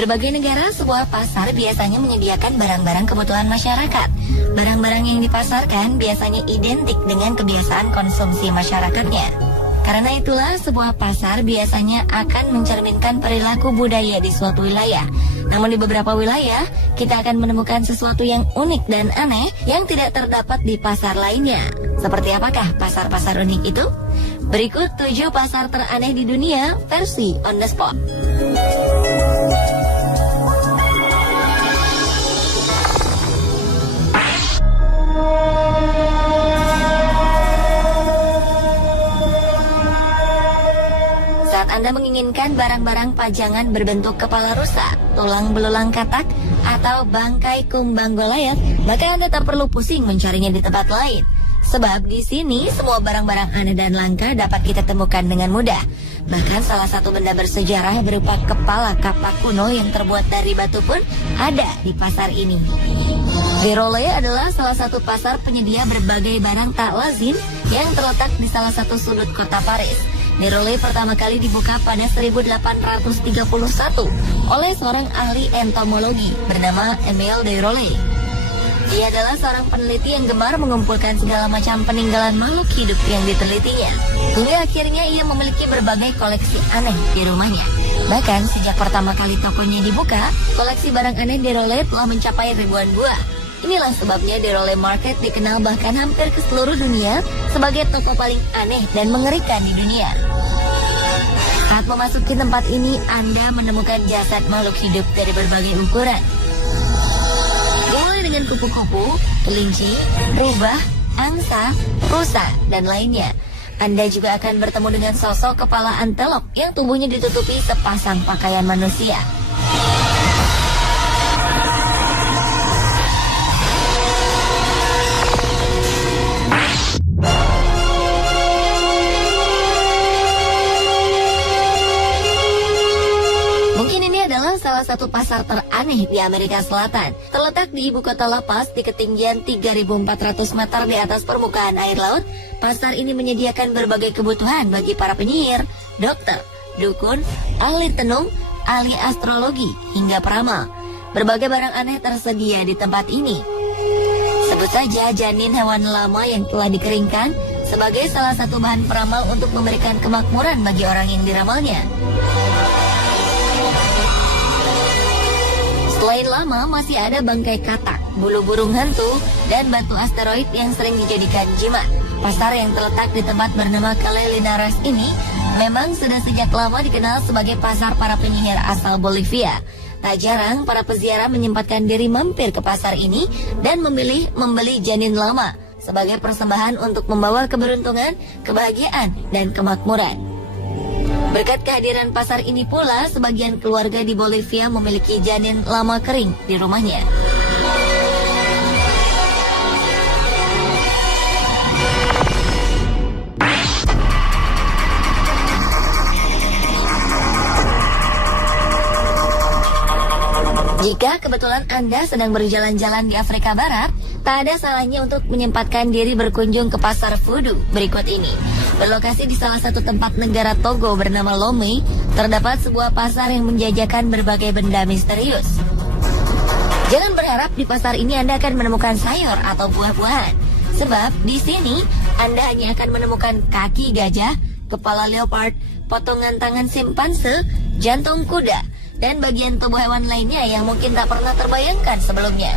berbagai negara, sebuah pasar biasanya menyediakan barang-barang kebutuhan masyarakat. Barang-barang yang dipasarkan biasanya identik dengan kebiasaan konsumsi masyarakatnya. Karena itulah, sebuah pasar biasanya akan mencerminkan perilaku budaya di suatu wilayah. Namun di beberapa wilayah, kita akan menemukan sesuatu yang unik dan aneh yang tidak terdapat di pasar lainnya. Seperti apakah pasar-pasar unik itu? Berikut 7 pasar teraneh di dunia versi on the spot. Saat Anda menginginkan barang-barang pajangan berbentuk kepala rusa, tulang belulang katak, atau bangkai kumbang Goliath, maka Anda tak perlu pusing mencarinya di tempat lain. Sebab di sini semua barang-barang aneh dan langka dapat kita temukan dengan mudah. Bahkan salah satu benda bersejarah berupa kepala kapak kuno yang terbuat dari batu pun ada di pasar ini. Virole adalah salah satu pasar penyedia berbagai barang tak lazim yang terletak di salah satu sudut kota Paris. Virole pertama kali dibuka pada 1831 oleh seorang ahli entomologi bernama Emile de Roulet. Ia adalah seorang peneliti yang gemar mengumpulkan segala macam peninggalan makhluk hidup yang ditelitinya. Hingga akhirnya ia memiliki berbagai koleksi aneh di rumahnya. Bahkan sejak pertama kali tokonya dibuka, koleksi barang aneh de Roulet telah mencapai ribuan buah. Inilah sebabnya de Roulet Market dikenal bahkan hampir ke seluruh dunia sebagai toko paling aneh dan mengerikan di dunia. Saat memasuki tempat ini, Anda menemukan jasad makhluk hidup dari berbagai ukuran. Mulai dengan kupu-kupu, kelinci, rubah, angsa, rusa, dan lainnya. Anda juga akan bertemu dengan sosok kepala antelop yang tubuhnya ditutupi sepasang pakaian manusia. Salah satu pasar teraneh di Amerika Selatan, terletak di ibu kota La Paz di ketinggian 3.400 meter di atas permukaan air laut. Pasar ini menyediakan berbagai kebutuhan bagi para penyihir, dokter, dukun, ahli tenung, ahli astrologi, hingga peramal. Berbagai barang aneh tersedia di tempat ini. Sebut saja janin hewan lama yang telah dikeringkan sebagai salah satu bahan peramal untuk memberikan kemakmuran bagi orang yang diramalnya. Selain lama, masih ada bangkai katak, bulu burung hantu, dan batu asteroid yang sering dijadikan jimat. Pasar yang terletak di tempat bernama Calle Linares ini memang sudah sejak lama dikenal sebagai pasar para penyihir asal Bolivia. Tak jarang para peziarah menyempatkan diri mampir ke pasar ini dan memilih membeli janin lama sebagai persembahan untuk membawa keberuntungan, kebahagiaan, dan kemakmuran. Berkat kehadiran pasar ini pula, sebagian keluarga di Bolivia memiliki janin lama kering di rumahnya. Jika kebetulan Anda sedang berjalan-jalan di Afrika Barat, tak ada salahnya untuk menyempatkan diri berkunjung ke pasar voodoo berikut ini. Berlokasi di salah satu tempat negara Togo bernama Lomé, terdapat sebuah pasar yang menjajakan berbagai benda misterius. Jangan berharap di pasar ini Anda akan menemukan sayur atau buah-buahan, sebab di sini Anda hanya akan menemukan kaki gajah, kepala leopard, potongan tangan simpanse, jantung kuda, dan bagian tubuh hewan lainnya yang mungkin tak pernah terbayangkan sebelumnya.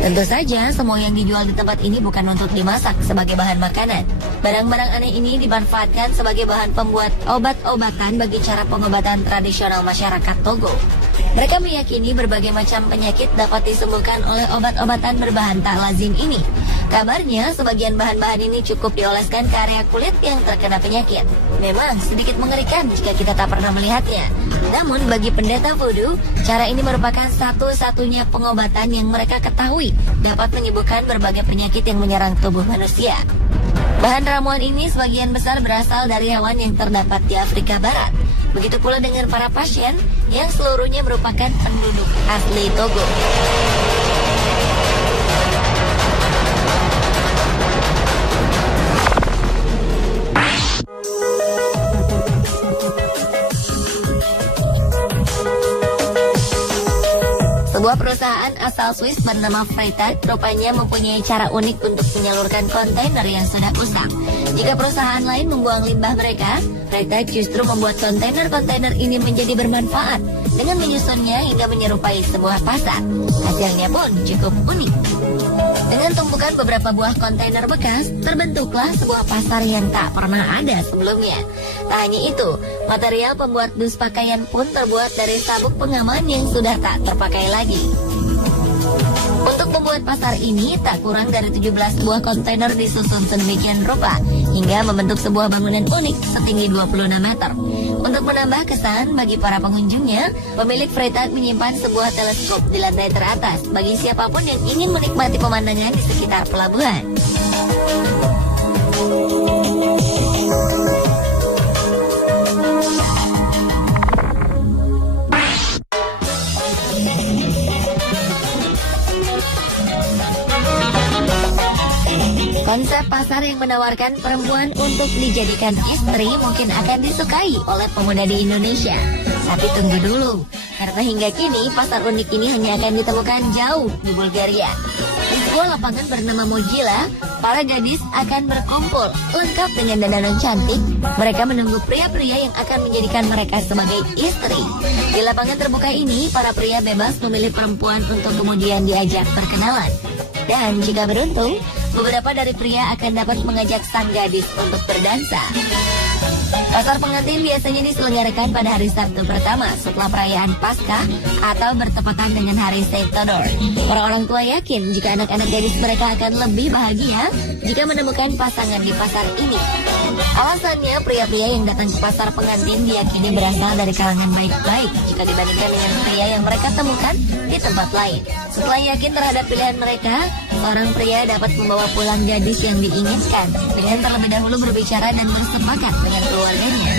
Tentu saja, semua yang dijual di tempat ini bukan untuk dimasak sebagai bahan makanan. Barang-barang aneh ini dimanfaatkan sebagai bahan pembuat obat-obatan bagi cara pengobatan tradisional masyarakat Togo. Mereka meyakini berbagai macam penyakit dapat disembuhkan oleh obat-obatan berbahan tak lazim ini. Kabarnya, sebagian bahan-bahan ini cukup dioleskan ke area kulit yang terkena penyakit. Memang sedikit mengerikan jika kita tak pernah melihatnya. Namun bagi pendeta voodoo, cara ini merupakan satu-satunya pengobatan yang mereka ketahui dapat menyembuhkan berbagai penyakit yang menyerang tubuh manusia. Bahan ramuan ini sebagian besar berasal dari hewan yang terdapat di Afrika Barat. Begitu pula dengan para pasien yang seluruhnya merupakan penduduk asli Togo. Perusahaan asal Swiss bernama Freytag rupanya mempunyai cara unik untuk menyalurkan kontainer yang sudah usang. Jika perusahaan lain membuang limbah mereka, Freytag justru membuat kontainer-kontainer ini menjadi bermanfaat dengan menyusunnya hingga menyerupai sebuah pasar. Hasilnya pun cukup unik. Dengan tumpukan beberapa buah kontainer bekas, terbentuklah sebuah pasar yang tak pernah ada sebelumnya. Tak hanya itu, material pembuat dus pakaian pun terbuat dari sabuk pengaman yang sudah tak terpakai lagi. Untuk membuat pasar ini, tak kurang dari 17 buah kontainer disusun sedemikian rupa, hingga membentuk sebuah bangunan unik setinggi 26 meter. Untuk menambah kesan bagi para pengunjungnya, pemilik Freytag menyimpan sebuah teleskop di lantai teratas bagi siapapun yang ingin menikmati pemandangan di sekitar pelabuhan. Konsep pasar yang menawarkan perempuan untuk dijadikan istri mungkin akan disukai oleh pemuda di Indonesia. Tapi tunggu dulu, karena hingga kini pasar unik ini hanya akan ditemukan jauh di Bulgaria. Di sebuah lapangan bernama Mojila, para gadis akan berkumpul lengkap dengan dandanan cantik. Mereka menunggu pria-pria yang akan menjadikan mereka sebagai istri. Di lapangan terbuka ini, para pria bebas memilih perempuan untuk kemudian diajak berkenalan. Dan jika beruntung, beberapa dari pria akan dapat mengajak sang gadis untuk berdansa. Pasar pengantin biasanya diselenggarakan pada hari Sabtu pertama setelah perayaan Paskah atau bertepatan dengan hari Saint Theodore. Para orang tua yakin jika anak-anak gadis mereka akan lebih bahagia jika menemukan pasangan di pasar ini. Alasannya, pria-pria yang datang ke pasar pengantin diyakini berasal dari kalangan baik-baik jika dibandingkan dengan pria yang mereka temukan di tempat lain. Setelah yakin terhadap pilihan mereka, seorang pria dapat membawa pulang gadis yang diinginkan dengan terlebih dahulu berbicara dan bersepakat dengan keluarganya.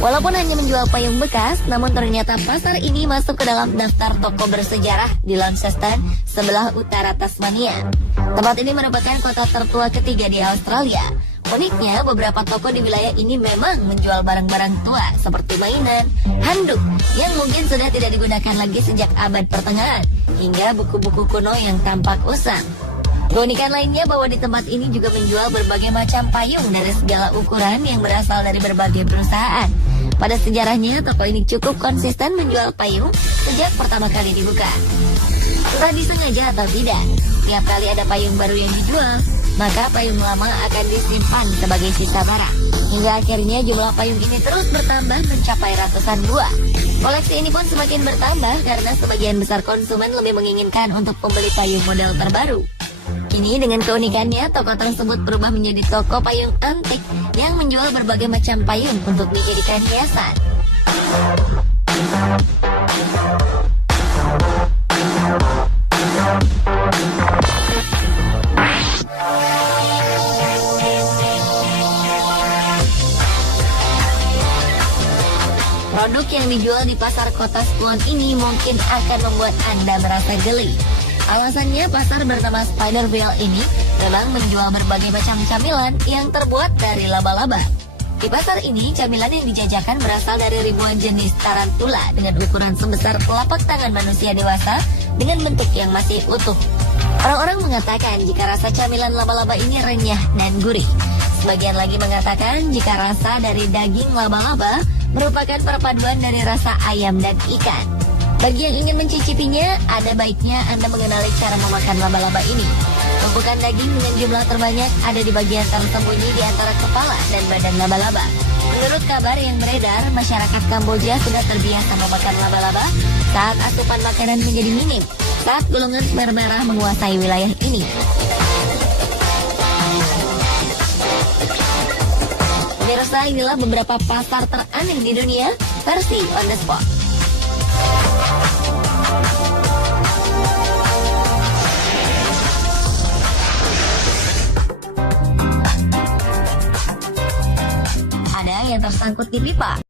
Walaupun hanya menjual payung bekas, namun ternyata pasar ini masuk ke dalam daftar toko bersejarah di Launceston, sebelah utara Tasmania. Tempat ini merupakan kota tertua ketiga di Australia. Uniknya, beberapa toko di wilayah ini memang menjual barang-barang tua seperti mainan, handuk yang mungkin sudah tidak digunakan lagi sejak abad pertengahan, hingga buku-buku kuno yang tampak usang. Keunikan lainnya bahwa di tempat ini juga menjual berbagai macam payung dari segala ukuran yang berasal dari berbagai perusahaan. Pada sejarahnya, toko ini cukup konsisten menjual payung sejak pertama kali dibuka. Entah disengaja atau tidak, tiap kali ada payung baru yang dijual, maka payung lama akan disimpan sebagai sisa barang. Hingga akhirnya jumlah payung ini terus bertambah mencapai ratusan buah. Koleksi ini pun semakin bertambah karena sebagian besar konsumen lebih menginginkan untuk membeli payung model terbaru. Kini dengan keunikannya, toko tersebut berubah menjadi toko payung antik yang menjual berbagai macam payung untuk dijadikan hiasan. Produk yang dijual di pasar kota Swan ini mungkin akan membuat Anda merasa geli. Alasannya, pasar bernama Spiderville ini memang menjual berbagai macam camilan yang terbuat dari laba-laba. Di pasar ini, camilan yang dijajakan berasal dari ribuan jenis tarantula dengan ukuran sebesar telapak tangan manusia dewasa dengan bentuk yang masih utuh. Orang-orang mengatakan jika rasa camilan laba-laba ini renyah dan gurih. Sebagian lagi mengatakan jika rasa dari daging laba-laba merupakan perpaduan dari rasa ayam dan ikan. Bagi yang ingin mencicipinya, ada baiknya Anda mengenali cara memakan laba-laba ini. Tumpukan daging dengan jumlah terbanyak ada di bagian tersembunyi di antara kepala dan badan laba-laba. Menurut kabar yang beredar, masyarakat Kamboja sudah terbiasa memakan laba-laba saat asupan makanan menjadi minim, saat golongan Khmer Merah menguasai wilayah ini. Pemirsa, inilah beberapa pasar teraneh di dunia versi On The Spot. Ada yang tersangkut di pipa.